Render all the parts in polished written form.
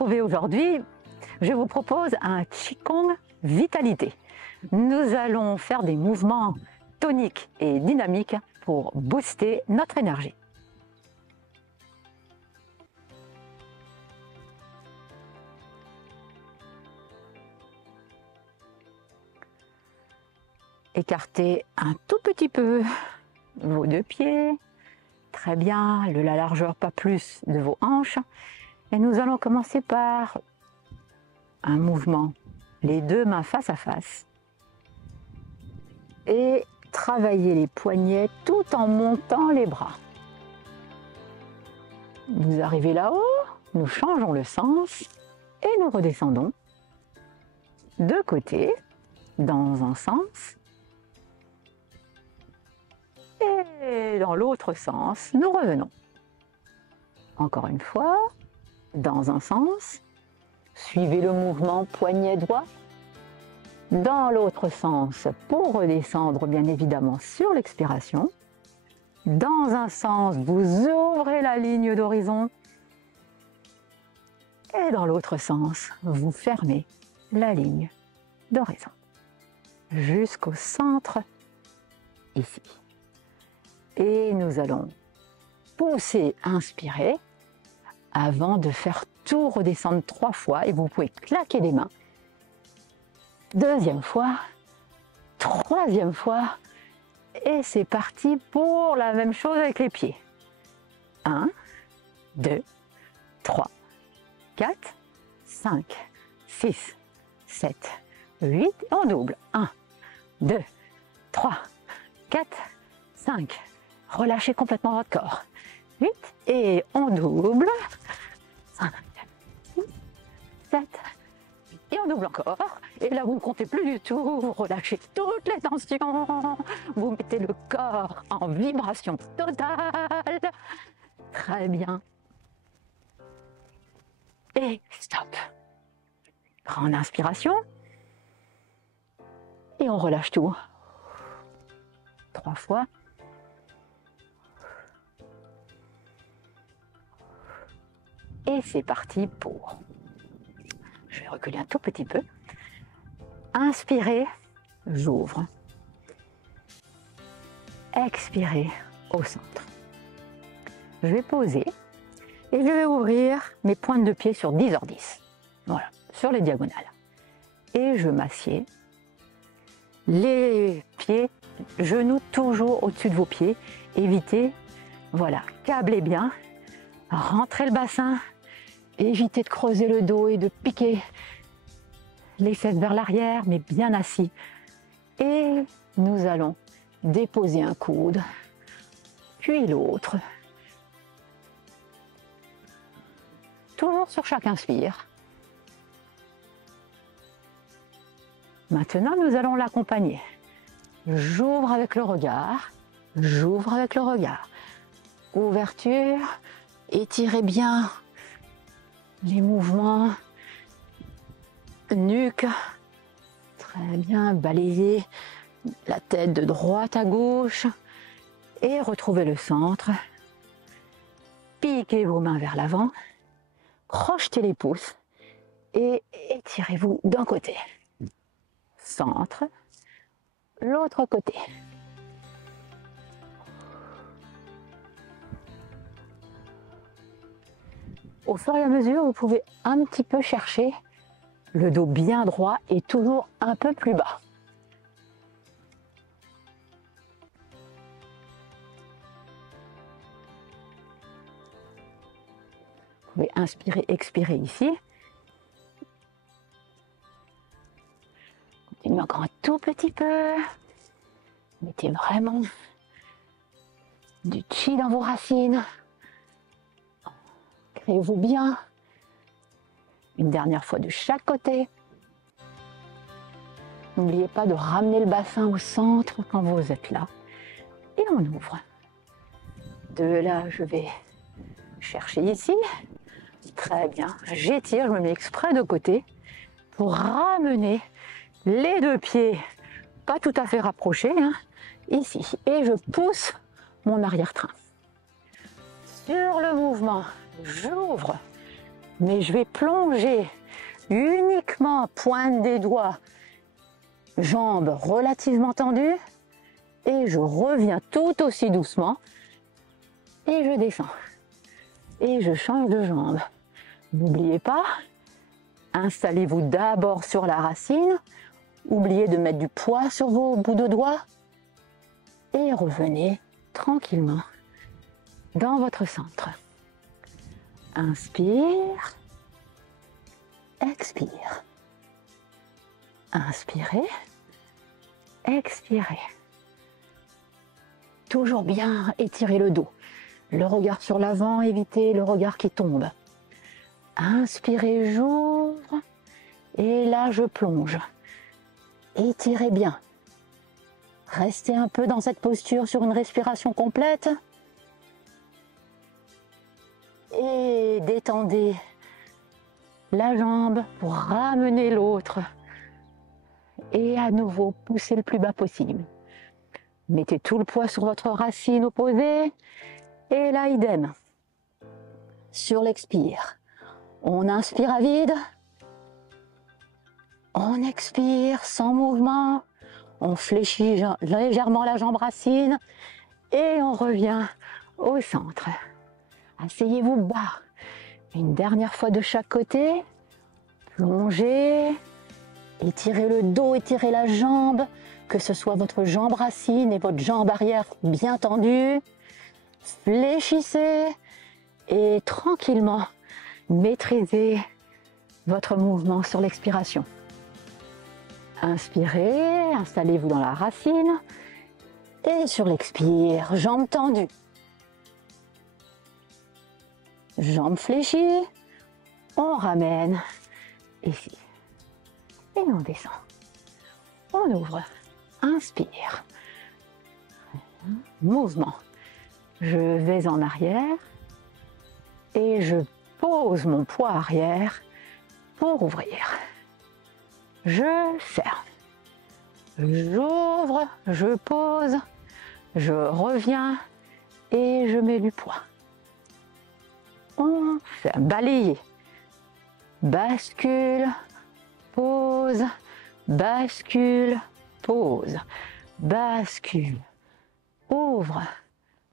retrouver aujourd'hui. Je vous propose un Qigong Vitalité. Nous allons faire des mouvements toniques et dynamiques pour booster notre énergie. Écartez un tout petit peu vos deux pieds, très bien, la largeur pas plus de vos hanches. Et nous allons commencer par un mouvement, les deux mains face à face. Et travailler les poignets tout en montant les bras. Vous arrivez là-haut, nous changeons le sens et nous redescendons de côté, dans un sens. Et dans l'autre sens, nous revenons. Encore une fois, dans un sens, suivez le mouvement poignet-doigt. Dans l'autre sens, pour redescendre bien évidemment sur l'expiration. Dans un sens, vous ouvrez la ligne d'horizon. Et dans l'autre sens, vous fermez la ligne d'horizon. Jusqu'au centre, ici. Et nous allons pousser, inspirer, avant de faire tout redescendre 3 fois. Et vous pouvez claquer des mains. Deuxième fois, troisième fois. Et c'est parti pour la même chose avec les pieds. 1, 2, 3, 4, 5, 6, 7, 8. On double. 1, 2, 3, 4, 5. Relâchez complètement votre corps. 8 et on double. 5, 6, 7 et on double encore. Et là, vous ne comptez plus du tout. Vous relâchez toutes les tensions. Vous mettez le corps en vibration totale. Très bien. Et stop. Grande inspiration. Et on relâche tout. 3 fois. Et c'est parti pour... Je vais reculer un tout petit peu. Inspirez, j'ouvre. Expirez au centre. Je vais poser et je vais ouvrir mes pointes de pied sur 10h10. Voilà, sur les diagonales. Et je m'assieds. Les pieds, genoux toujours au-dessus de vos pieds. Évitez, voilà, câblez bien. Rentrez le bassin. Évitez de creuser le dos et de piquer les fesses vers l'arrière, mais bien assis. Et nous allons déposer un coude, puis l'autre. Toujours sur chaque inspire. Maintenant, nous allons l'accompagner. J'ouvre avec le regard, j'ouvre avec le regard. Ouverture, étirez bien les mouvements, nuque, très bien, balayez la tête de droite à gauche et retrouvez le centre. Piquez vos mains vers l'avant, crochetez les pouces et étirez-vous d'un côté. Centre, l'autre côté. Au fur et à mesure, vous pouvez un petit peu chercher le dos bien droit et toujours un peu plus bas. Vous pouvez inspirer, expirer ici. Continuez encore un tout petit peu. Mettez vraiment du chi dans vos racines. Créez-vous bien. Une dernière fois de chaque côté. N'oubliez pas de ramener le bassin au centre quand vous êtes là. Et on ouvre. De là, je vais chercher ici. Très bien. J'étire, je me mets exprès de côté pour ramener les deux pieds, pas tout à fait rapprochés, hein, ici. Et je pousse mon arrière-train. Sur le mouvement, j'ouvre mais je vais plonger uniquement pointe des doigts, jambes relativement tendues, et je reviens tout aussi doucement, et je descends, et je change de jambe. N'oubliez pas, installez-vous d'abord sur la racine, oubliez de mettre du poids sur vos bouts de doigts, et revenez tranquillement dans votre centre. Inspire, expire. Inspirez, expirez. Toujours bien étirer le dos. Le regard sur l'avant, évitez le regard qui tombe. Inspirez, j'ouvre. Et là, je plonge. Étirez bien. Restez un peu dans cette posture sur une respiration complète. Et détendez la jambe pour ramener l'autre. Et à nouveau, poussez le plus bas possible. Mettez tout le poids sur votre racine opposée. Et là, idem. Sur l'expire, on inspire à vide. On expire sans mouvement. On fléchit légèrement la jambe racine. Et on revient au centre. Asseyez-vous bas. Une dernière fois de chaque côté. Plongez. Étirez le dos, étirez la jambe. Que ce soit votre jambe racine et votre jambe arrière bien tendue. Fléchissez. Et tranquillement, maîtrisez votre mouvement sur l'expiration. Inspirez, installez-vous dans la racine. Et sur l'expire, jambes tendues. Jambes fléchies. On ramène ici. Et on descend. On ouvre. Inspire. Mouvement. Je vais en arrière. Et je pose mon poids arrière pour ouvrir. Je ferme. J'ouvre, je pose, je reviens et je mets du poids. On fait balayer. Bascule, pose, bascule, pose, bascule, ouvre,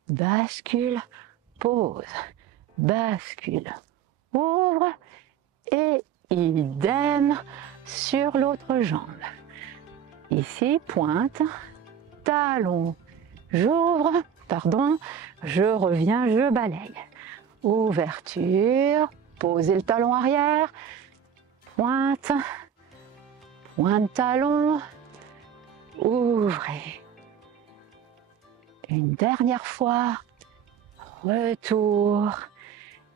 bascule, pose, bascule, ouvre et idem sur l'autre jambe. Ici, pointe, talon, j'ouvre, pardon, je reviens, je balaye. Ouverture, posez le talon arrière, pointe, pointe talon, ouvrez. Une dernière fois, retour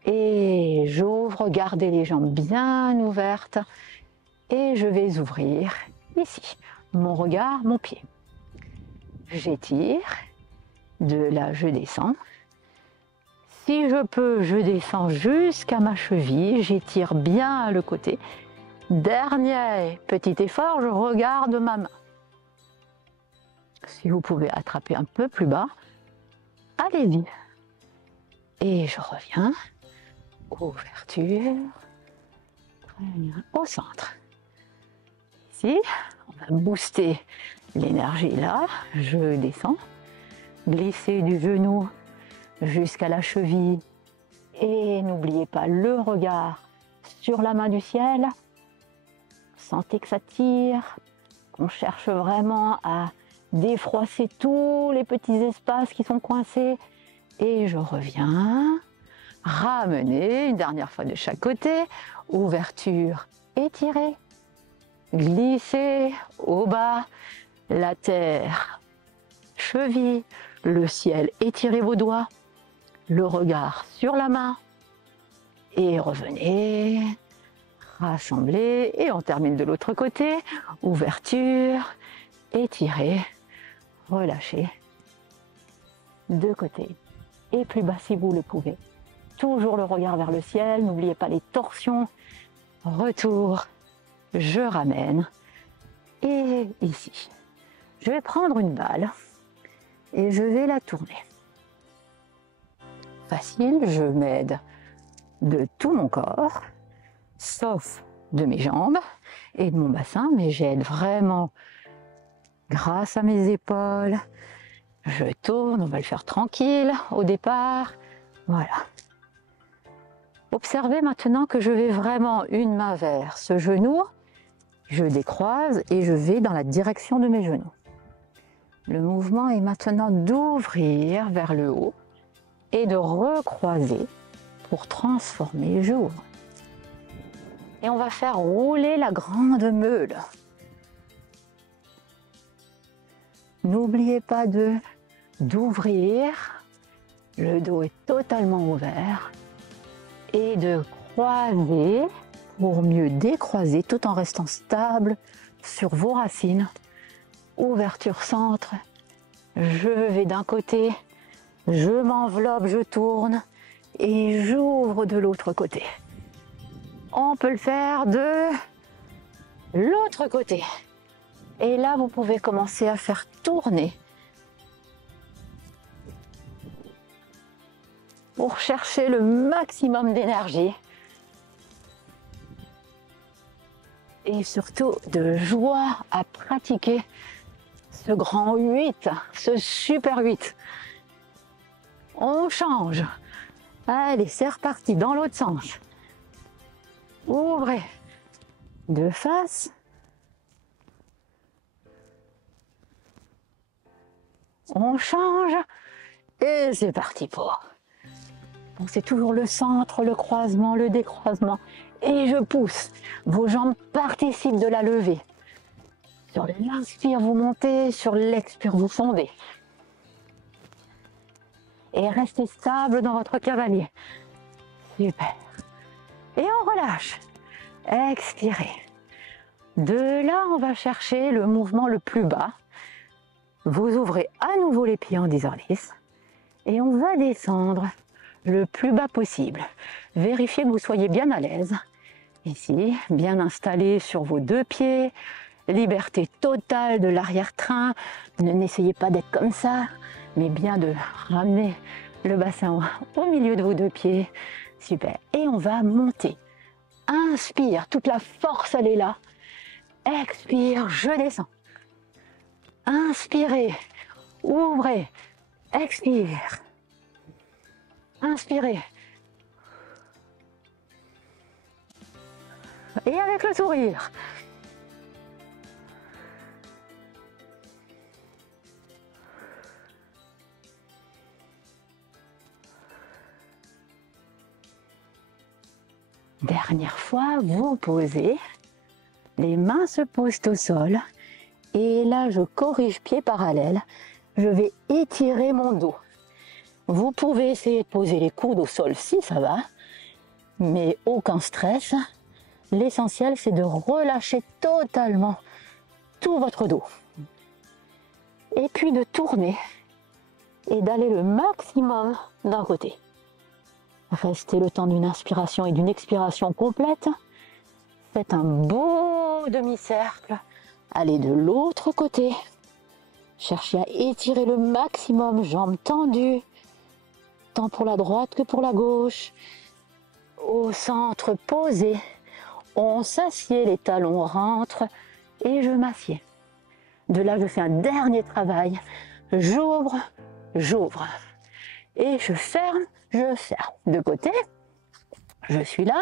et j'ouvre, gardez les jambes bien ouvertes et je vais ouvrir ici, mon regard, mon pied. J'étire, de là je descends. Si je peux, je descends jusqu'à ma cheville, j'étire bien le côté. Dernier petit effort, je regarde ma main. Si vous pouvez attraper un peu plus bas, allez-y. Et je reviens, ouverture, très bien, au centre. Ici, on va booster l'énergie là, je descends, glisser du genou jusqu'à la cheville et n'oubliez pas le regard sur la main du ciel. Sentez que ça tire, qu'on cherche vraiment à défroisser tous les petits espaces qui sont coincés. Et je reviens, ramener une dernière fois de chaque côté, ouverture, étirez, glissez au bas, la terre, cheville, le ciel, étirez vos doigts, le regard sur la main et revenez, rassemblez et on termine de l'autre côté, ouverture, étirez, relâchez, de côté. Et plus bas si vous le pouvez. Toujours le regard vers le ciel, n'oubliez pas les torsions. Retour, je ramène. Et ici, je vais prendre une balle et je vais la tourner. Facile, je m'aide de tout mon corps. sauf de mes jambes et de mon bassin, mais j'aide vraiment grâce à mes épaules. Je tourne, on va le faire tranquille au départ. Voilà. Observez maintenant que je vais vraiment une main vers ce genou, je décroise et je vais dans la direction de mes genoux. Le mouvement est maintenant d'ouvrir vers le haut et de recroiser pour transformer, j'ouvre. Et on va faire rouler la grande meule. N'oubliez pas d'ouvrir, le dos est totalement ouvert, et de croiser pour mieux décroiser tout en restant stable sur vos racines. Ouverture centre, je vais d'un côté, je m'enveloppe, je tourne et j'ouvre de l'autre côté. On peut le faire de l'autre côté. Et là, vous pouvez commencer à faire tourner pour chercher le maximum d'énergie et surtout de joie à pratiquer ce grand 8, ce super 8. On change. Allez, c'est reparti dans l'autre sens. Ouvrez de face. On change et c'est parti pour. Donc c'est toujours le centre, le croisement, le décroisement. Et je pousse. Vos jambes participent de la levée. Sur l'inspire, vous montez. Sur l'expire, vous fondez. Et restez stable dans votre cavalier. Super. Et on relâche. Expirez. De là, on va chercher le mouvement le plus bas. Vous ouvrez à nouveau les pieds en 10 lisses. Et on va descendre le plus bas possible. Vérifiez que vous soyez bien à l'aise. Ici, bien installé sur vos deux pieds. Liberté totale de l'arrière-train. N'essayez pas d'être comme ça, mais bien de ramener le bassin au milieu de vos deux pieds. Super. Et on va monter. Inspire, toute la force, elle est là. Expire, je descends. Inspirez, ouvrez, expire. Inspirez. Et avec le sourire. Dernière fois, vous posez, les mains se posent au sol et là je corrige pied parallèle, je vais étirer mon dos. Vous pouvez essayer de poser les coudes au sol si ça va, mais aucun stress. L'essentiel c'est de relâcher totalement tout votre dos. Et puis de tourner et d'aller le maximum d'un côté. Restez le temps d'une inspiration et d'une expiration complète. Faites un beau demi-cercle. Allez de l'autre côté. Cherchez à étirer le maximum, jambes tendues. Tant pour la droite que pour la gauche. Au centre, posé. On s'assied, les talons rentrent et je m'assieds. De là, je fais un dernier travail. J'ouvre, j'ouvre. Et je ferme. Je ferme. De côté, je suis là,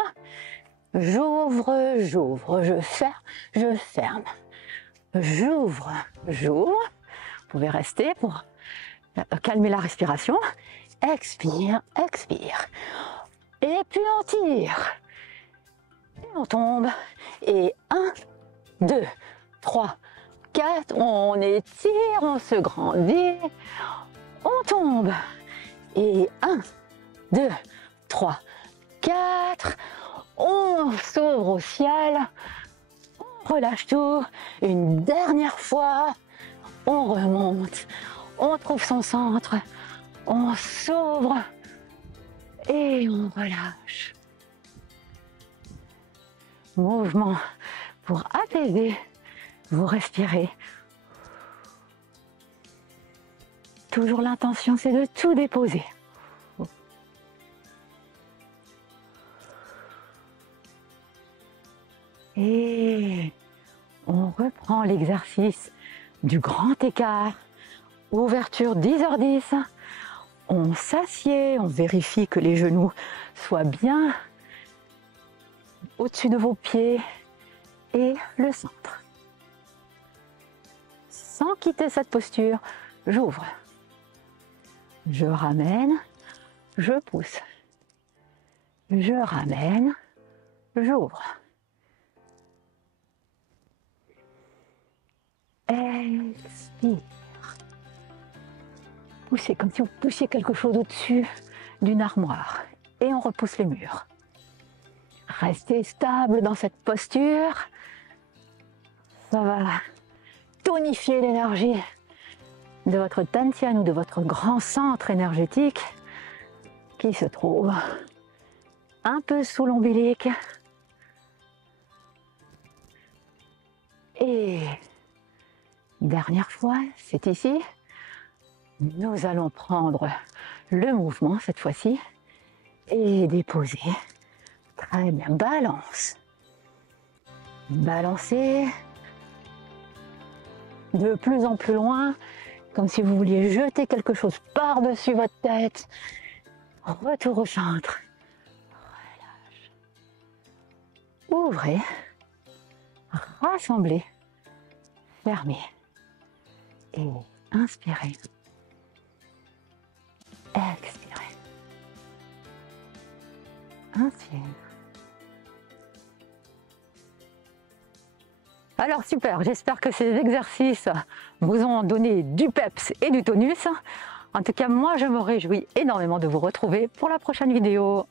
j'ouvre, j'ouvre, je ferme, je ferme. J'ouvre, j'ouvre. Vous pouvez rester pour calmer la respiration. Expire, expire. Et puis on tire. Et on tombe. Et 1, 2, 3, 4. On étire, on se grandit. On tombe. Et 1, 2, 3, 4, on s'ouvre au ciel, on relâche tout, une dernière fois, on remonte, on trouve son centre, on s'ouvre et on relâche. Mouvement pour apaiser, vous respirez. Toujours l'intention, c'est de tout déposer. Et on reprend l'exercice du grand écart. Ouverture 10h10. On s'assied, on vérifie que les genoux soient bien au-dessus de vos pieds et le centre. Sans quitter cette posture, j'ouvre. Je ramène, je pousse. Je ramène, j'ouvre. Expire. Poussez comme si vous poussiez quelque chose au-dessus d'une armoire. Et on repousse les murs. Restez stable dans cette posture. Ça va tonifier l'énergie de votre dantian ou de votre grand centre énergétique qui se trouve un peu sous l'ombilic. Et dernière fois, c'est ici. Nous allons prendre le mouvement cette fois-ci et déposer. Très bien, balance. Balancez de plus en plus loin, comme si vous vouliez jeter quelque chose par-dessus votre tête. Retour au centre. Relâche. Ouvrez. Rassemblez. Fermez. Et inspirez. Expirez. Inspire. Alors super, j'espère que ces exercices vous ont donné du peps et du tonus. En tout cas, moi je me réjouis énormément de vous retrouver pour la prochaine vidéo.